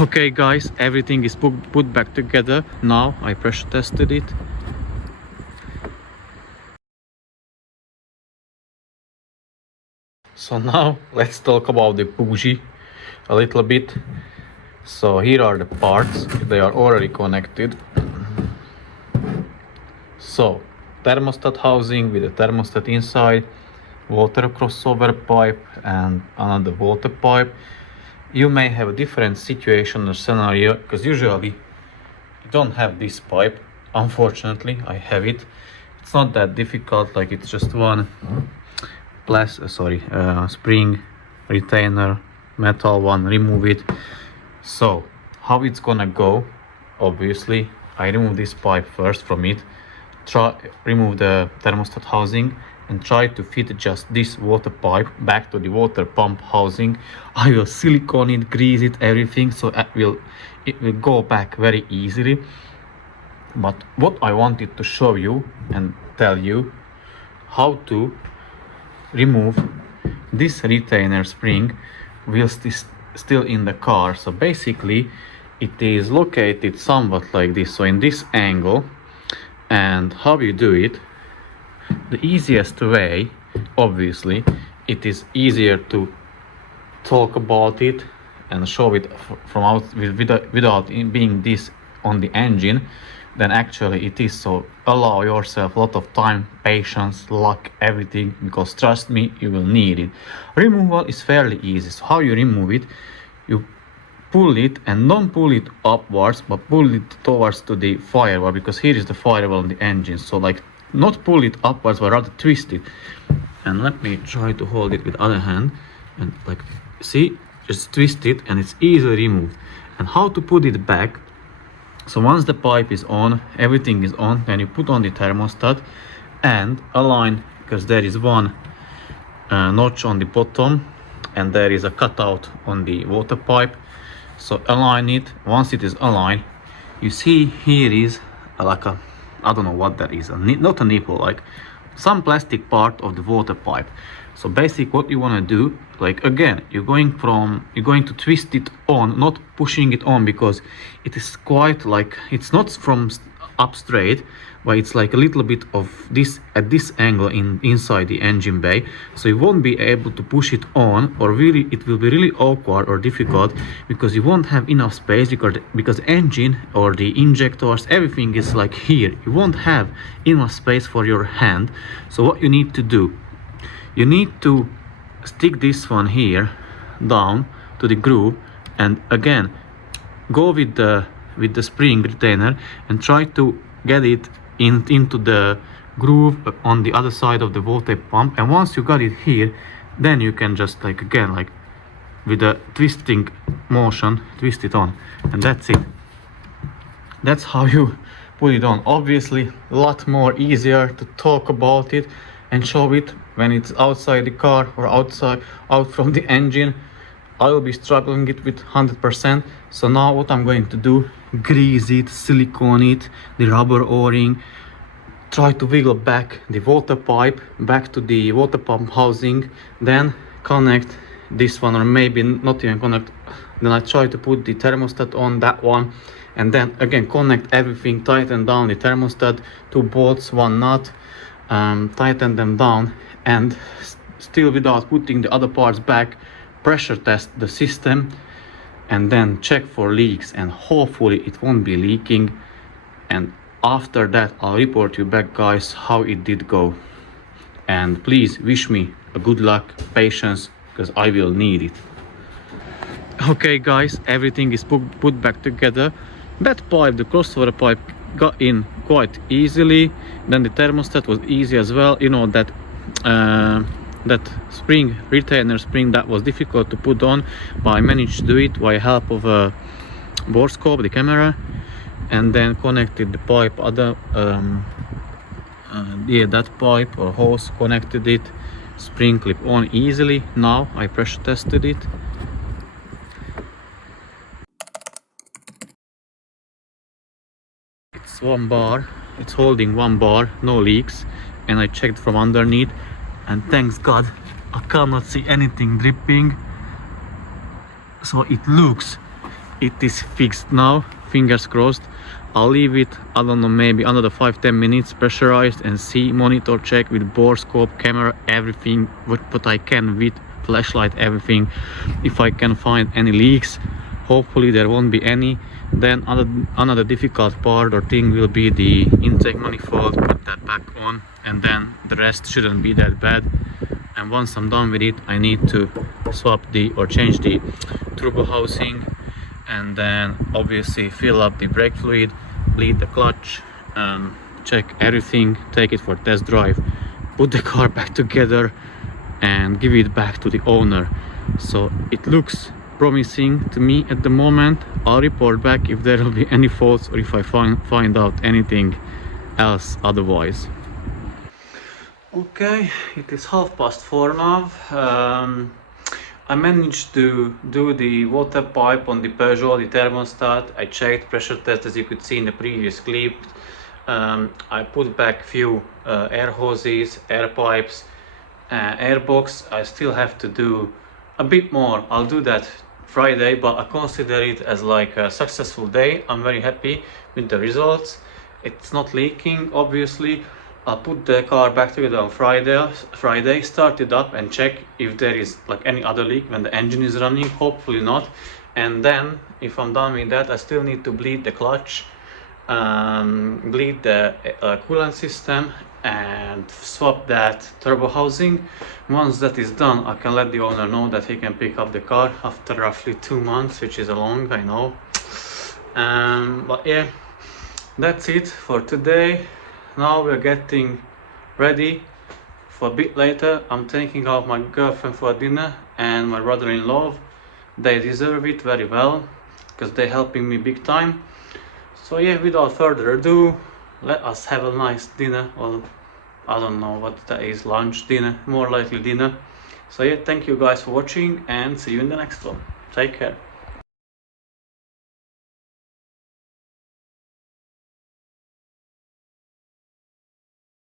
Okay guys, everything is put back together. Now I pressure tested it. So now let's talk about the bougie a little bit. So here are the parts, they are already connected. So thermostat housing with a thermostat inside, water crossover pipe and another water pipe. You may have a different situation or scenario, because usually you don't have this pipe. Unfortunately, I have it. It's not that difficult, like it's just one spring retainer, metal one, remove it. So how it's gonna go? Obviously, I remove this pipe first from it, remove the thermostat housing and try to fit just this water pipe back to the water pump housing. I will silicone it, grease it, everything, so it will go back very easily. But what I wanted to show you and tell you, how to remove this retainer spring whilst it's still in the car. So basically it is located somewhat like this, so in this angle. And how you do it, the easiest way, obviously it is easier to talk about it and show it from out without being this on the engine than actually it is. So allow yourself a lot of time, patience, luck, everything, because trust me, you will need it. Removal is fairly easy. So how you remove it, you pull it, and don't pull it upwards but pull it towards to the firewall, because here is the firewall on the engine. So like, not pull it upwards but rather twist it. And let me try to hold it with other hand, and like, see, just twist it and it's easily removed. And how to put it back, so once the pipe is on, everything is on, then you put on the thermostat and align, because there is one notch on the bottom and there is a cutout on the water pipe. So align it. Once it is aligned, you see here is like a, I don't know what that is, not a nipple, like some plastic part of the water pipe. So basically what you want to do, like again, you're going to twist it on, not pushing it on, because it is quite like, it's not from up straight, but it's like a little bit of this at this angle inside the engine bay. So you won't be able to push it on, or really it will be really awkward or difficult, because you won't have enough space, because engine or the injectors, everything is like here. You won't have enough space for your hand. So what you need to do, you need to stick this one here down to the groove, and again go with the spring retainer and try to get it into the groove on the other side of the water pump. And once you got it here, then you can just like, again, like with a twisting motion, twist it on, and that's it. That's how you put it on. Obviously a lot more easier to talk about it and show it when it's outside the car or out from the engine. I will be struggling it with 100%. So now what I'm going to do, grease it, silicone it, the rubber o-ring, try to wiggle back the water pipe back to the water pump housing, then connect this one, or maybe not even connect. Then I try to put the thermostat on that one, and then again connect everything, tighten down the thermostat, 2 bolts, 1 nut, tighten them down, and still without putting the other parts back, pressure test the system and then check for leaks, and hopefully it won't be leaking. And after that I'll report you back, guys, how it did go. And please wish me a good luck, patience, because I will need it. Okay guys, everything is put back together. That pipe, the crossover pipe, got in quite easily. Then the thermostat was easy as well. You know that that spring, retainer spring, that was difficult to put on, but I managed to do it by help of a borescope, the camera, and then connected the pipe, that pipe or hose, connected it, spring clip on easily. Now I pressure tested it. It's 1 bar, it's holding 1 bar, no leaks, and I checked from underneath, and thanks God I cannot see anything dripping. So it looks it is fixed now, fingers crossed. I'll leave it, I don't know, maybe another 5-10 minutes pressurized and see, monitor check with bore scope, camera, everything what I can with flashlight, everything. If I can find any leaks, hopefully there won't be any. Then another difficult part or thing will be the intake manifold, put that back on, and then the rest shouldn't be that bad. And once I'm done with it, I need to swap or change the turbo housing, and then obviously fill up the brake fluid, bleed the clutch, check everything, take it for test drive, put the car back together and give it back to the owner. So it looks promising to me at the moment. I'll report back if there will be any faults or if I find out anything else otherwise. Okay, it is 4:30 now. I managed to do the water pipe on the Peugeot, the thermostat. I checked pressure test, as you could see in the previous clip. I put back few air hoses, air pipes, air box. I still have to do a bit more. I'll do that Friday, but I consider it as like a successful day. I'm very happy with the results. It's not leaking, obviously. I'll put the car back together on Friday, start it up and check if there is like any other leak when the engine is running. Hopefully not. And then if I'm done with that, I still need to bleed the clutch, bleed the coolant system and swap that turbo housing. Once that is done, I can let the owner know that he can pick up the car after roughly 2 months, which is a long, I know. But yeah, that's it for today. Now we're getting ready for a bit later. I'm taking out my girlfriend for dinner and my brother-in-law. They deserve it very well because they're helping me big time. So yeah, without further ado, let us have a nice dinner. Well, I don't know what that is, lunch, dinner, more likely dinner. So yeah, thank you guys for watching and see you in the next one. Take care.